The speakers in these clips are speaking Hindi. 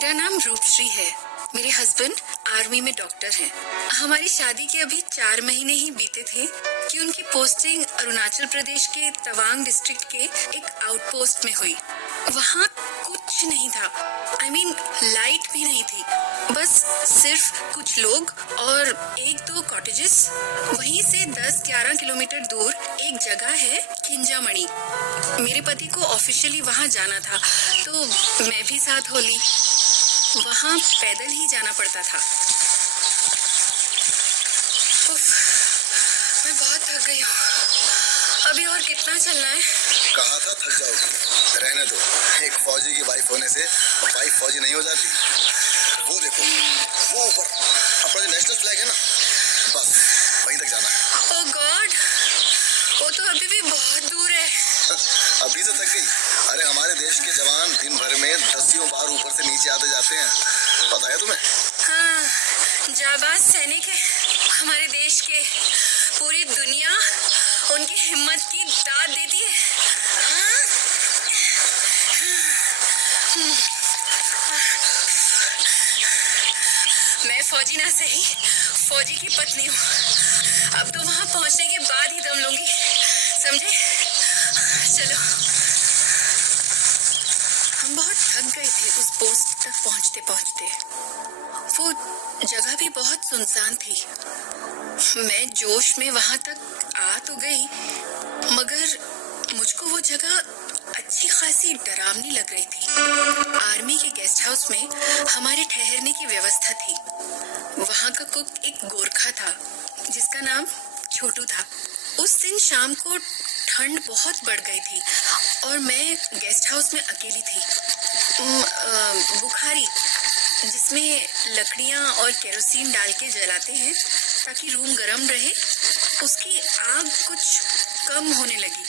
मेरा नाम रूपश्री है। मेरे हस्बैंड आर्मी में डॉक्टर हैं। हमारी शादी के अभी 4 महीने ही बीते थे कि उनकी पोस्टिंग अरुणाचल प्रदेश के तवांग डिस्ट्रिक्ट के एक आउटपोस्ट में हुई। वहाँ कुछ नहीं था, लाइट भी नहीं थी, बस सिर्फ कुछ लोग और 1-2 कॉटेजेस। वहीं से 10-11 किलोमीटर दूर एक जगह है खिंजामणि। मेरे पति को ऑफिशियली वहाँ जाना था, तो मैं भी साथ हो ली। वहाँ पैदल ही जाना पड़ता था। उफ, मैं बहुत थक गई हूँ। अभी और कितना चलना है? कहा था थक जाओगी, रहने दो। एक फौजी की वाइफ होने से वाइफ फौजी नहीं हो जाती। वो देखो, वो ऊपर अपना जो नेशनल फ्लैग है ना, बस वहीं तक जाना है। ओह गॉड, वो तो अभी भी बहुत दूर है। अभी तो थक गई? अरे हमारे देश के जवान दिन भर में 10 बार ऊपर से नीचे आते जाते हैं, पता है तुम्हें? हाँ, जाबाज सैनिक है हमारे देश के। पूरी दुनिया उनकी हिम्मत की दाद देती है। मैं फौजी ना सही, फौजी की पत्नी हूँ। अब तो वहाँ पहुँचने के बाद ही दम लूंगी, समझे? चलो। हम बहुत थक गए थे उस पोस्ट तक पहुँचते पहुँचते। वो जगह भी बहुत सुनसान थी। मैं जोश में वहाँ तक आ तो गई, मगर मुझको वो जगह अच्छी खासी डरावनी लग रही थी। आर्मी के गेस्ट हाउस में हमारे ठहरने की व्यवस्था थी। वहाँ का कुक एक गोरखा था जिसका नाम छोटू था। उस दिन शाम को ठंड बहुत बढ़ गई थी और मैं गेस्ट हाउस में अकेली थी। बुखारी, जिसमें लकड़ियाँ और केरोसिन डाल के जलाते हैं ताकि रूम गर्म रहे, उसकी आग कुछ कम होने लगी,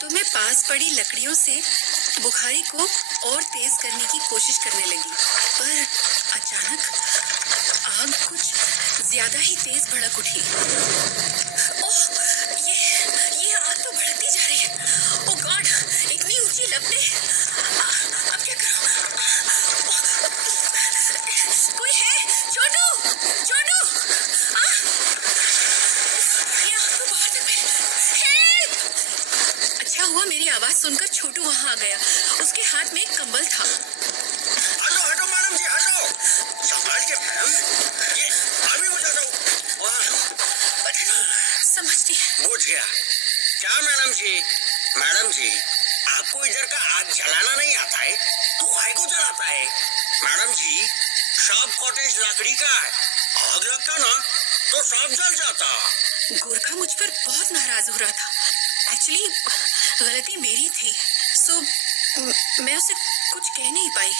तो मैं पास पड़ी लकड़ियों से बुखारी को और तेज करने की कोशिश करने लगी। पर अचानक आग कुछ ज्यादा ही तेज भड़क उठी। ओह, ये आग तो भड़कती जा रही है। ओह गॉड, इतनी ऊंची लपटें। अब क्या करूं? कोई है? छोटू, छोटू! ये आग तो बाहर तक हेल्प! अच्छा हुआ मेरी आवाज सुनकर छोटू वहां आ गया। उसके हाथ में एक कंबल था। हटो हटो मैडम जी, हटो। संभाल के मैडम, ये अभी बुझाता हूँ। पता नहीं, समझ नहीं। बुझ गया क्या मैडम जी? मैडम जी, आपको इधर का आग जलाना नहीं आता है तो काहे को जलाता है? मैडम जी, सब कॉटेज लकड़ी का है, आग लगता ना तो सब जल जाता। गोरखा मुझ पर बहुत नाराज हो रहा था। एक्चुअली गलती मेरी थी, सो मैं उसे कुछ कह नहीं पाई,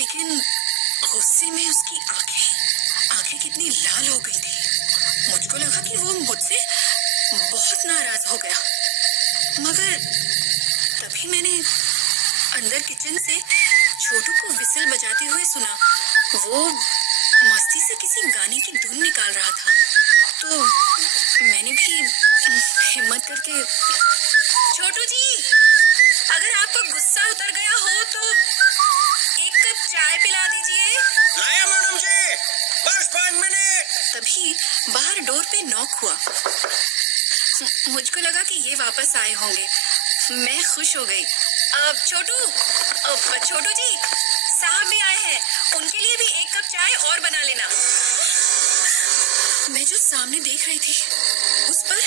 लेकिन गुस्से में उसकी आंखें कितनी लाल हो गई थी। मुझको लगा कि वो मुझसे बहुत नाराज हो गया, मगर तभी मैंने अंदर किचन से छोटू को विसिल बजाते हुए सुना। वो मस्ती से किसी गाने की धुन निकाल रहा था, तो मैंने भी हिम्मत करके, छोटू जी, अगर आपका गुस्सा उतर गया हो तो 1 कप चाय पिला दीजिए। लाया मैडम जी, बस 5 मिनट। तभी बाहर डोर पे नॉक हुआ। मुझको लगा कि ये वापस आए होंगे। मैं खुश हो गई। छोटू जी, साहब भी आए हैं, उनके लिए भी 1 कप चाय और बना लेना। मैं जो सामने देख रही थी उस पर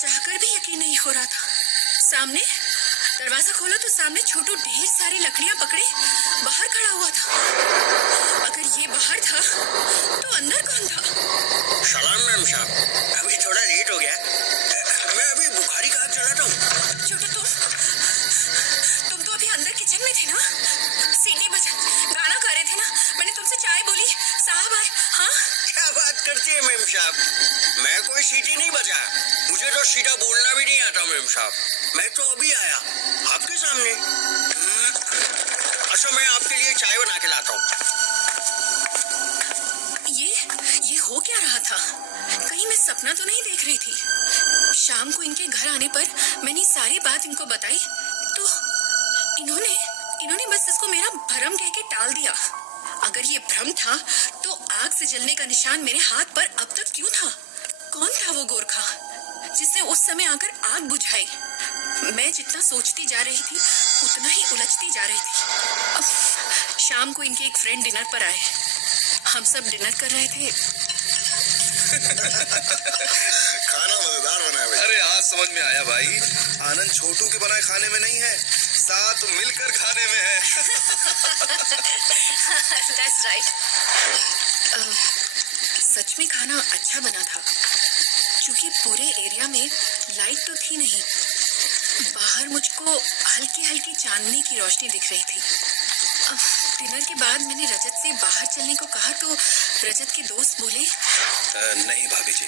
चाहकर भी यकीन नहीं हो रहा था। सामने दरवाजा खोला तो सामने छोटू ढेर सारी लकड़ियां पकड़े बाहर खड़ा हुआ था। अगर ये बाहर था तो अंदर कौन था? सलाम मैम साहब, अभी थोड़ा लेट हो गया। मैं अभी बुखारी का आग जलाता हूँ। छोटू, तुम तो अभी अंदर किचन में थे ना? सीटी बजा गाना गा रहे थे ना? मैंने तुमसे चाय बोली, साहब आए। हाँ, क्या बात करती है मैम साहब, मैं कोई सीटी नहीं बजा। मुझे तो सीधा बोलना भी नहीं आता मैम साहब। मैं तो अभी आया आपके सामने। अच्छा, मैं आपके लिए चाय बना के लाता हूँ। ये हो क्या रहा था? कहीं मैं सपना तो नहीं देख रही थी? शाम को इनके घर आने पर मैंने सारी बात इनको बताई तो इन्होंने बस इसको मेरा भरम कह के टाल दिया। अगर ये भ्रम था तो आग से जलने का निशान मेरे हाथ पर अब तक क्यों था? कौन था वो गोरखा जिसने उस समय आकर आग बुझाई? मैं जितना सोचती जा रही थी उतना ही उलझती जा रही थी। अब शाम को इनके एक फ्रेंड डिनर पर आए। हम सब डिनर कर रहे थे। खाना मजेदार बना है भाई। अरे आज समझ में आया भाई, आनंद छोटू के बनाए खाने में नहीं है, साथ मिलकर खाने में है। That's right. सच में खाना अच्छा बना था, क्योंकि पूरे एरिया में लाइट तो थी नहीं। बाहर मुझको हल्की हल्की चांदनी की रोशनी दिख रही थी। डिनर के बाद मैंने रजत से बाहर चलने को कहा तो रजत के दोस्त बोले, नहीं भाभी जी,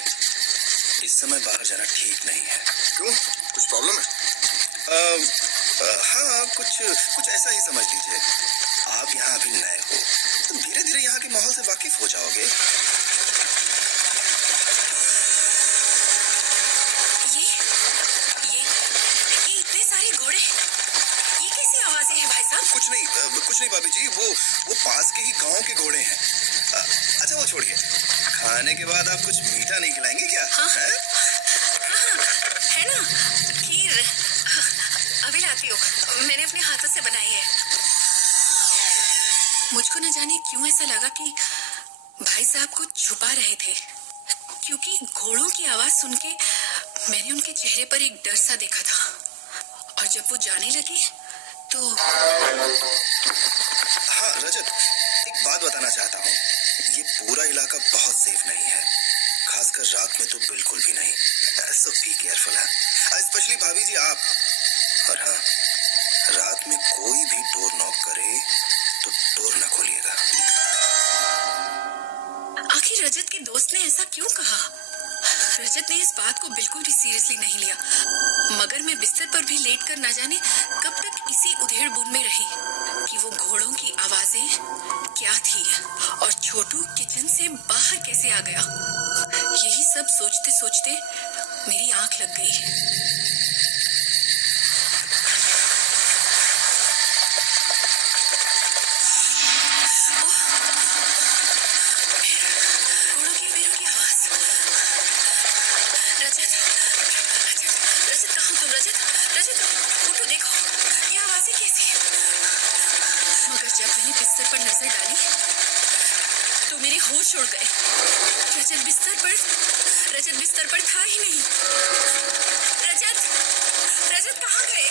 इस समय बाहर जाना ठीक नहीं है। क्यों, कुछ प्रॉब्लम है? हाँ, कुछ ऐसा ही समझ लीजिए। आप यहाँ अभी नए हो तो धीरे धीरे यहाँ के माहौल से वाकिफ हो जाओगे। ये इतने सारे घोड़े, ये कैसी आवाजें हैं भाई साहब? कुछ नहीं भाभी जी, वो पास के ही गांव के घोड़े हैं। अच्छा वो छोड़िए, खाने के बाद आप कुछ मीठा नहीं खिलाएंगे क्या? हाँ? हैं? है ना, खीर। अभी लाती हूँ, मैंने अपने हाथों से बनाई है। मुझको न जाने क्यों ऐसा लगा कि भाई साहब को छुपा रहे थे, क्योंकि घोड़ों की आवाज सुन के मैंने उनके चेहरे पर एक डर सा देखा था। और जब वो जाने लगे तो हाँ रजत, एक बात बताना चाहता हूँ, ये पूरा इलाका बहुत सेफ नहीं है, खासकर रात में तो बिल्कुल भी नहीं। सो बी केयरफुल है, स्पेशली भाभी जी आप। और हाँ, रात में कोई भी डोर नॉक करे तो डोर ना खोलिएगा। आखिर रजत के दोस्त ने ऐसा क्यों कहा? रजत ने इस बात को बिल्कुल भी सीरियसली नहीं लिया, मगर मैं बिस्तर पर भी लेटकर न जाने कब तक इसी उधेड़-बुन में रही कि वो घोड़ों की आवाजें क्या थी और छोटू किचन से बाहर कैसे आ गया। यही सब सोचते सोचते मेरी आंख लग गई। पर नजर डाली तो मेरे होश उड़ गए। रजत बिस्तर पर था ही नहीं। रजत कहाँ गए?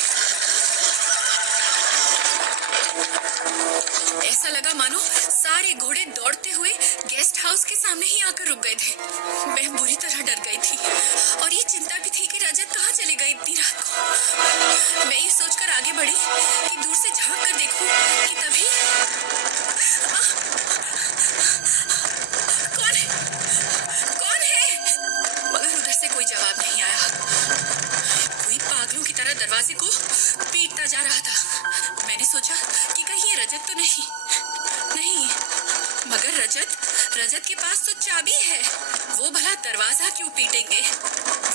ऐसा लगा मानो सारे घोड़े दौड़ते हुए गेस्ट हाउस के सामने ही आकर रुक गए थे। मैं बुरी तरह डर गई थी और ये चिंता भी थी कि रजत कहाँ चले गए इतनी रात को। मैं ये सोचकर आगे बढ़ी कि दूर से झांक कर देखूं कि तभी कौन है? मगर उधर से कोई जवाब नहीं आया। कोई पागलों की तरह दरवाजे को पीटता जा रहा था। मैंने सोचा कि कहीं ये रजत तो नहीं। मगर रजत के पास तो चाबी है, वो भला दरवाजा क्यों पीटेंगे,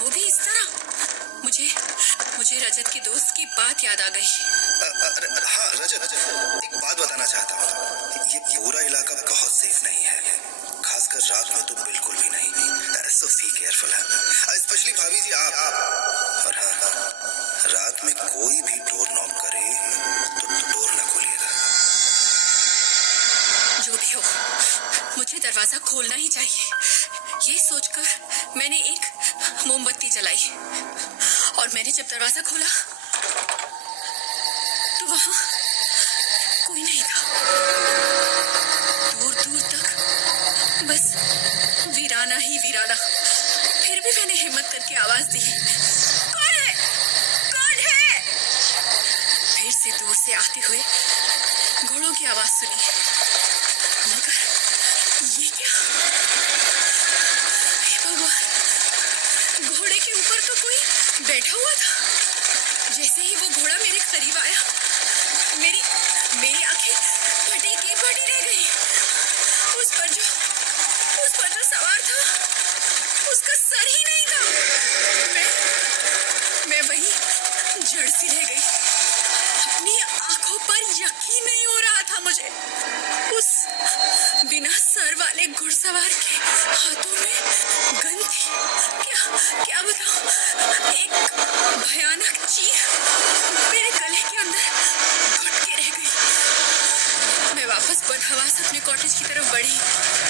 वो भी इस तरह। मुझे रजत के दोस्त की बात याद आ गई। हाँ रजत, एक बात बताना चाहता हूँ, ये पूरा इलाका बहुत सेफ नहीं है, खासकर रात में तो बिल्कुल भी नहीं। सो बी केयरफुल है, स्पेशली भाभी जी आप। और हाँ, रात में कोई भी डोर नॉक करे तो डोर ना खोलिएगा। जो भी हो, मुझे दरवाजा खोलना ही चाहिए। ये सोचकर मैंने एक मोमबत्ती जलाई और मैंने जब दरवाजा खोला तो वहां कोई नहीं था। दूर दूर तक बस वीराना ही वीराना। फिर भी मैंने हिम्मत करके आवाज दी, कौन है? फिर से दूर से आते हुए घोड़ों की आवाज सुनी, मगर ये क्या? भगवान, घोड़े के ऊपर तो कोई बैठा हुआ था। जैसे ही वो घोड़ा मेरे करीब आया, मेरी आंखें फटी की फटी रह गई। उस पर जो सवार था, उसका सर ही नहीं था। मैं वहीं जड़ सी रह गई। अपनी आंखों पर यकीन नहीं हो रहा था मुझे उस बिना सर वाले घुड़सवार के हाथों में गन थी। क्या बताऊं, एक भयानक चीख मेरे गले के अंदर घुट के रह गई। मैं वापस बदहवास अपने कॉटेज की तरफ बढ़ी,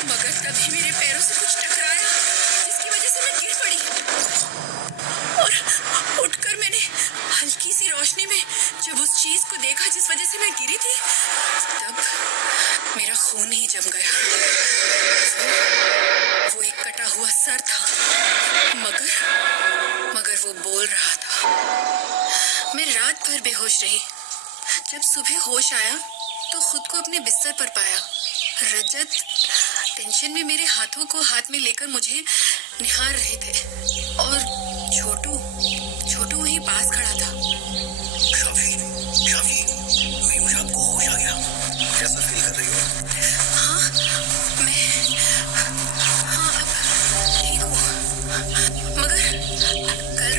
मगर तभी मेरे पैरों से कुछ टकराया, जिसकी वजह से मैं गिर पड़ी और उठकर मैंने हल्की सी रोशनी में जब उस चीज को देखा जिस वजह से मैं गिरी थी, तब मेरा खून ही जम गया। वो एक कटा हुआ सर था, मगर वो बोल रहा था। मैं रात भर बेहोश रही। जब सुबह होश आया तो खुद को अपने बिस्तर पर पाया। रजत टेंशन में मेरे हाथों को हाथ में लेकर मुझे निहार रहे थे और छोटू वहीं पास खड़ा था। शाफी, मुझे आपको होश आ गया। कैसा फील कर रही हो? हाँ, अब ठीक हूँ, मगर कल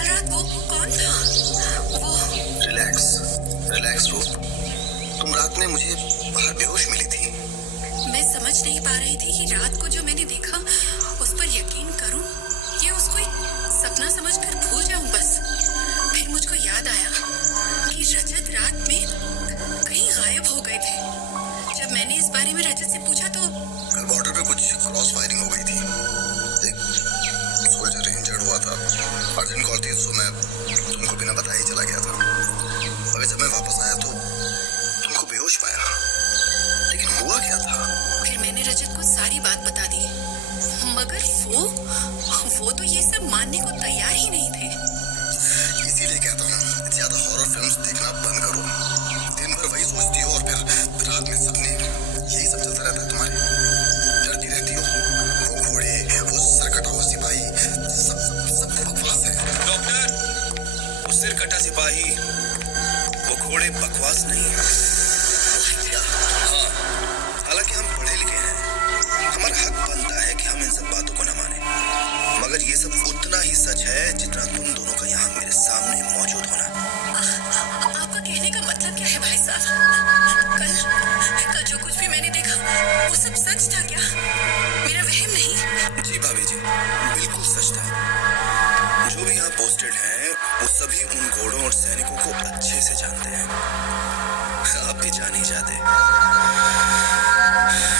रात वो कौन था? वो रिलैक्स रूप। तुम रात में मुझे बाहर बेहोश मिली थी। मैं समझ नहीं पा रही थी कि रात को जो मैंने देखा उस पर यकीन करूं या उसको एक सपना समझकर भूल जाऊं बस। फिर मुझको याद आया कि रजत रात में कहीं गायब हो गए थे। जब मैंने इस बारे में रजत से पूछा तो कल बॉर्डर पे कुछ क्रॉस फायरिंग हो गई थी। एक सोल्जर इंजर्ड हुआ था। अर्जेंट कॉल थी, तो मैं तुमको बिना बताए ही चला गया था। अगर जब मैं वापस आया तो तुमको बेहोश पाया, लेकिन हुआ क्या था? फिर मैंने रजत को सारी बात बता दी, मगर वो तो ये सब मानने को तैयार ही नहीं थे। इसीलिए कहता हूँ ज्यादा हॉरर फिल्म्स देखना बंद करो। दिन भर वही सोचती हो और फिर रात में सपने, यही सब चलता रहता है तुम्हारे। डरती रहती हो। वो घोड़े, वो सरकटा हुआ सिपाही, सब बकवास है। डॉक्टर, वो सिर कटा सिपाही, वो घोड़े बकवास नहीं है। हाँ, हालांकि हम पढ़े लिखे हैं, हमारा हक बनता है कि हम इन सब बातों को न माने, मगर ये सब उतना ही सच है जितना तुम दोनों का यहाँ मेरे सामने मौजूद होना। आपका कहने का मतलब क्या है भाई साहब? कल जो कुछ भी मैंने देखा वो सब सच था क्या? मेरा वहम नहीं? जी भाभी जी, बिल्कुल सच था। जो भी यहाँ पोस्टेड हैं वो सभी उन घोड़ों और सैनिकों को अच्छे से जानते हैं। आप भी जान ही जाते,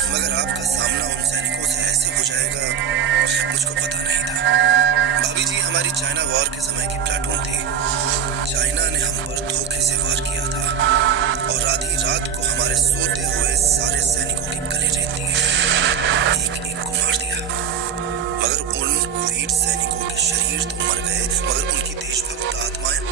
मगर आपका सामना उन सैनिकों से ऐसे हो जाएगा मुझको पता नहीं था। भाभी जी, हमारी चाइना वॉर के समय की प्लाटून थी। चाइना ने हम पर धोखे से वार किया था और आधी रात को हमारे सोते हुए सारे सैनिकों के गले रेत दिए, एक को मार दिया। मगर उन वीर सैनिकों के शरीर तो मर गए, मगर उनकी देशभक्त आत्माएं